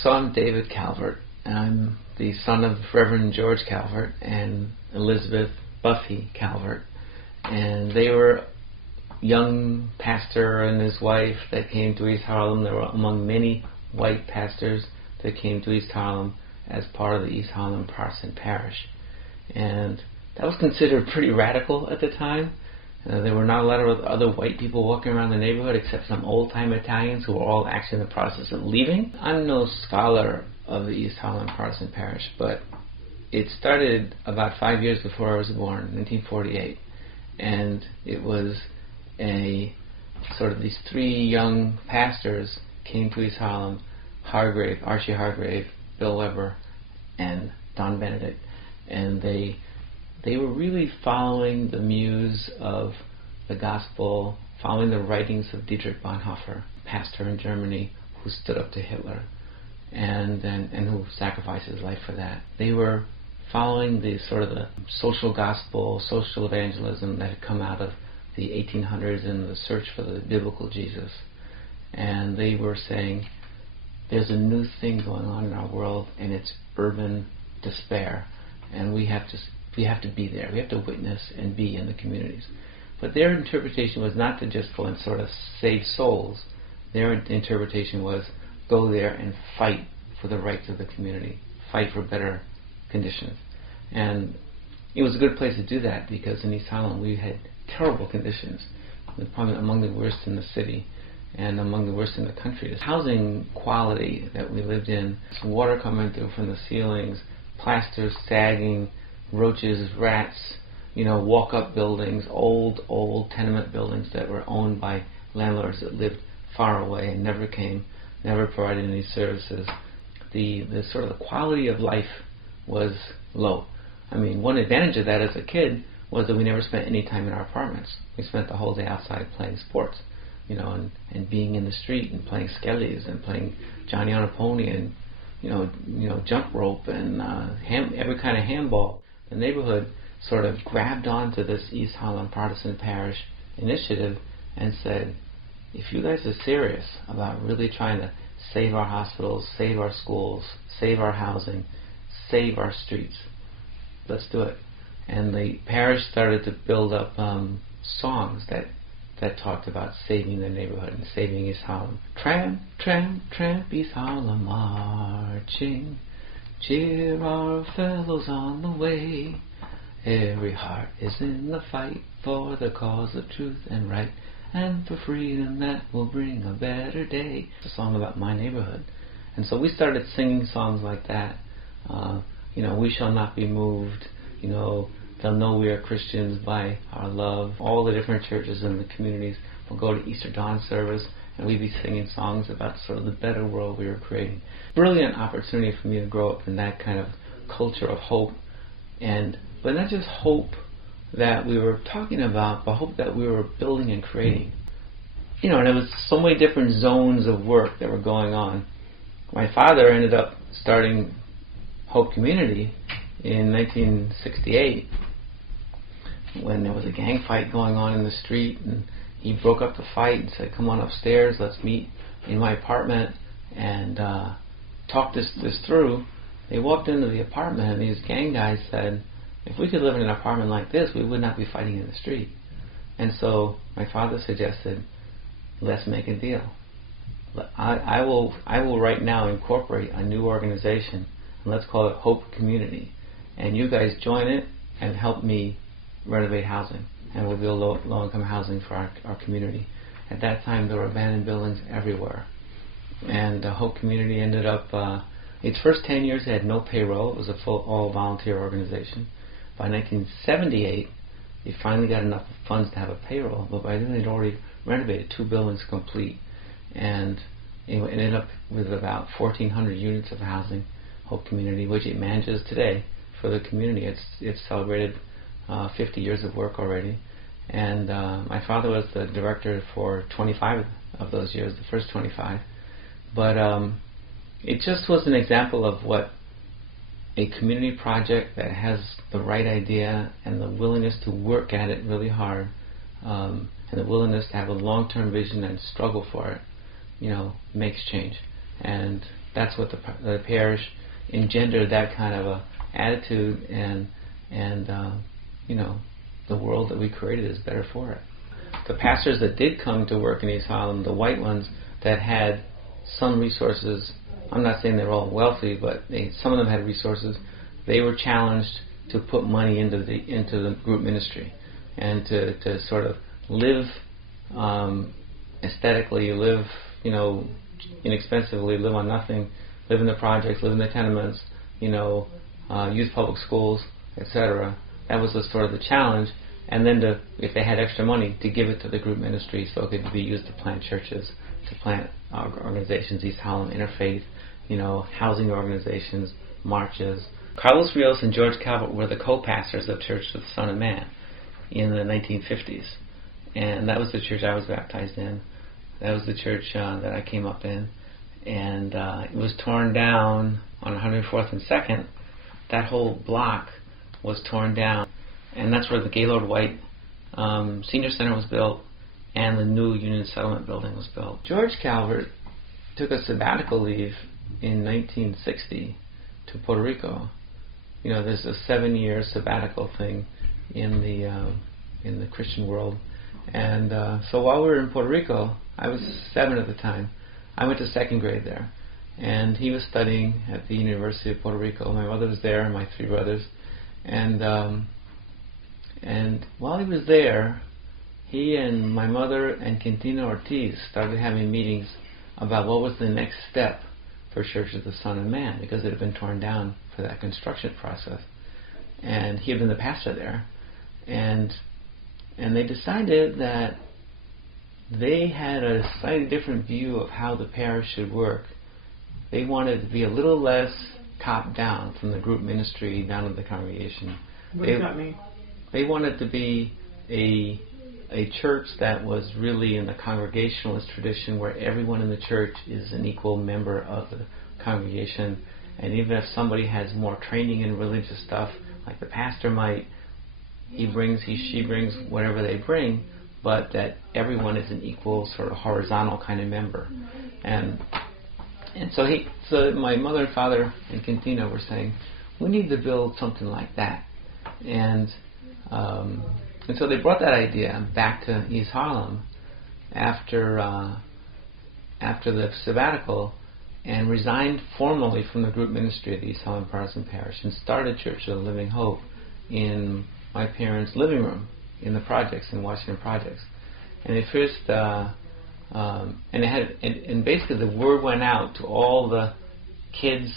So I'm David Calvert. I'm the son of Reverend George Calvert and Elizabeth Buffy Calvert. And they were a young pastor and his wife that came to East Harlem. They were among many white pastors that came to East Harlem as part of the East Harlem Protestant Parish. And that was considered pretty radical at the time. There were not a lot of other white people walking around the neighborhood except some old-time Italians who were all actually in the process of leaving. I'm no scholar of the East Harlem Protestant Parish, but it started about 5 years before I was born, 1948. And it was a sort of these three young pastors came to East Harlem, Archie Hargrave, Bill Weber, and Don Benedict. And they were really following the muse of the gospel, following the writings of Dietrich Bonhoeffer, pastor in Germany who stood up to Hitler and who sacrificed his life for that. They were following the sort of the social gospel, social evangelism that had come out of the 1800s and the search for the biblical Jesus. And they were saying, there's a new thing going on in our world, and it's urban despair, and we have to be there. We have to witness and be in the communities. But their interpretation was not to just go and sort of save souls. Their interpretation was go there and fight for the rights of the community, fight for better conditions. And it was a good place to do that because in East Harlem we had terrible conditions, probably among the worst in the city and among the worst in the country. The housing quality that we lived in, water coming through from the ceilings, plaster sagging, roaches, rats, walk-up buildings, old tenement buildings that were owned by landlords that lived far away and never provided any services. The sort of the quality of life was low. I mean, one advantage of that as a kid was that we never spent any time in our apartments. We spent the whole day outside playing sports, and being in the street and playing skellies and playing Johnny on a Pony and jump rope and every kind of handball. The neighborhood sort of grabbed onto this East Harlem Protestant Parish initiative and said, if you guys are serious about really trying to save our hospitals, save our schools, save our housing, save our streets, let's do it. And the parish started to build up songs that talked about saving the neighborhood and saving East Harlem. Tramp, tramp, tramp, East Harlem marching, cheer our fellows on the way. Every heart is in the fight for the cause of truth and right, and for freedom that will bring a better day. It's a song about my neighborhood. And so we started singing songs like that. We shall not be moved. They'll know we are Christians by our love. All the different churches in the communities will go to Easter Dawn service, and we'd be singing songs about sort of the better world we were creating. Brilliant opportunity for me to grow up in that kind of culture of hope, but not just hope that we were talking about, but hope that we were building and creating. And there was so many different zones of work that were going on. My father ended up starting Hope Community in 1968 when there was a gang fight going on in the street, and he broke up the fight and said, come on upstairs, let's meet in my apartment and talk this through. They walked into the apartment and these gang guys said, if we could live in an apartment like this, we would not be fighting in the street. And so my father suggested, let's make a deal. I will right now incorporate a new organization, and let's call it Hope Community. And you guys join it and help me renovate housing, and we'll build low-income housing for our community. At that time, there were abandoned buildings everywhere. And Hope Community ended up, its first 10 years it had no payroll. It was a full all-volunteer organization. By 1978, they finally got enough funds to have a payroll, but by then they'd already renovated 2 buildings complete. And it ended up with about 1,400 units of housing, Hope Community, which it manages today for the community. It's celebrated 50 years of work already. And my father was the director for 25 of those years, the first 25. But it just was an example of what a community project that has the right idea and the willingness to work at it really hard, and the willingness to have a long-term vision and struggle for it, makes change. And that's what the parish engendered, that kind of a attitude, and the world that we created is better for it. The pastors that did come to work in East Harlem, the white ones that had some resources, I'm not saying they were all wealthy, but some of them had resources, they were challenged to put money into the group ministry and to sort of live aesthetically, live inexpensively, live on nothing, live in the projects, live in the tenements, use public schools, etc. That was the sort of the challenge. And then if they had extra money, to give it to the group ministry so it could be used to plant churches, to plant organizations, East Harlem Interfaith, housing organizations, marches. Carlos Rios and George Calvert were the co-pastors of Church of the Son of Man in the 1950s. And that was the church I was baptized in. That was the church that I came up in. And it was torn down on 104th and 2nd. That whole block was torn down. And that's where the Gaylord White Senior Center was built and the new Union Settlement Building was built. George Calvert took a sabbatical leave in 1960 to Puerto Rico. There's a 7-year sabbatical thing in the Christian world. And so while we were in Puerto Rico, I was 7 at the time. I went to 2nd grade there. And he was studying at the University of Puerto Rico. My mother was there, and my 3 brothers. And while he was there, he and my mother and Quintino Ortiz started having meetings about what was the next step for Church of the Son of Man, because it had been torn down for that construction process. And he had been the pastor there. And they decided that they had a slightly different view of how the parish should work. They wanted to be a little less top-down, from the group ministry down to the congregation. What does that mean? They wanted to be a church that was really in the Congregationalist tradition, where everyone in the church is an equal member of the congregation. And even if somebody has more training in religious stuff, like the pastor might, she brings whatever they bring, but that everyone is an equal sort of horizontal kind of member. And so my mother and father and Quintino were saying, we need to build something like that. And so they brought that idea back to East Harlem after the sabbatical, and resigned formally from the group ministry of the East Harlem Protestant Parish and started Church of the Living Hope in my parents' living room in the projects, in Washington Projects. And at first, and basically the word went out to all the kids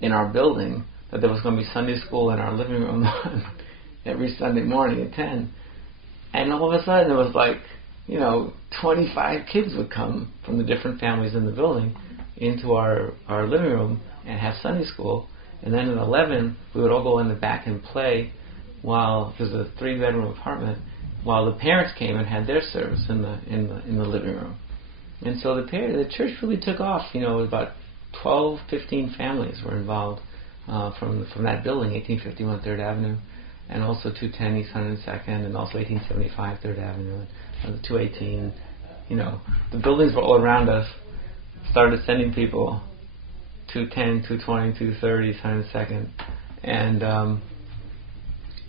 in our building that there was going to be Sunday school in our living room every Sunday morning at 10. And all of a sudden it was like, 25 kids would come from the different families in the building into our living room and have Sunday school. And then at 11, we would all go in the back and play while, because it was a 3-bedroom apartment, while the parents came and had their service in the living room. And so the church really took off. It was about 12, 15 families were involved from that building, 1851 3rd Avenue, and also 210 East 102nd, and also 1875 3rd Avenue, and 218. The buildings were all around us. Started sending people 210, 220, 230 East 102nd,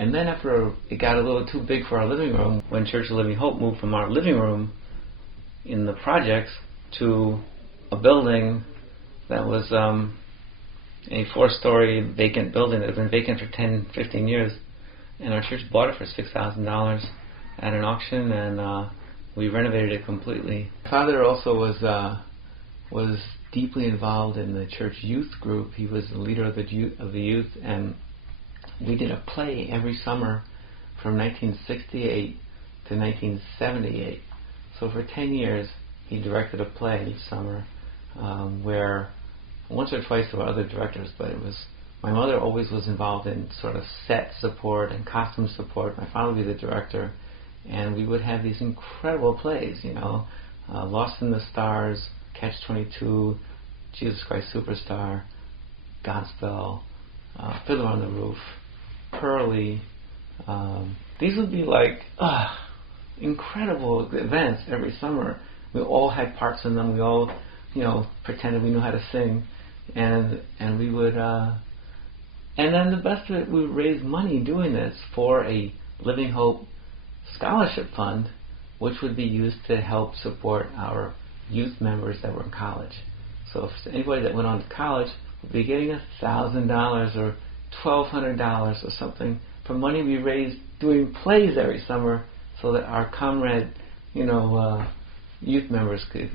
and then after it got a little too big for our living room, when Church of Living Hope moved from our living room in the projects to a building that was a 4-story vacant building that had been vacant for 10, 15 years, and our church bought it for $6,000 at an auction, and we renovated it completely. My father also was deeply involved in the church youth group. He was the leader of the youth, and we did a play every summer from 1968 to 1978. So for 10 years, he directed a play each summer, where once or twice there were other directors, but it was, my mother always was involved in sort of set support and costume support. My father would be the director, and we would have these incredible plays, Lost in the Stars, Catch-22, Jesus Christ Superstar, Godspell, Fiddler on the Roof, Pearly. These would be like incredible events every summer. We all had parts in them. We all, pretended we knew how to sing. and we would and then the best of it, we would raise money doing this for a Living Hope scholarship fund, which would be used to help support our youth members that were in college. So if anybody that went on to college would be getting $1,000 or $1,200 or something from money we raised doing plays every summer, so that our comrade, youth members could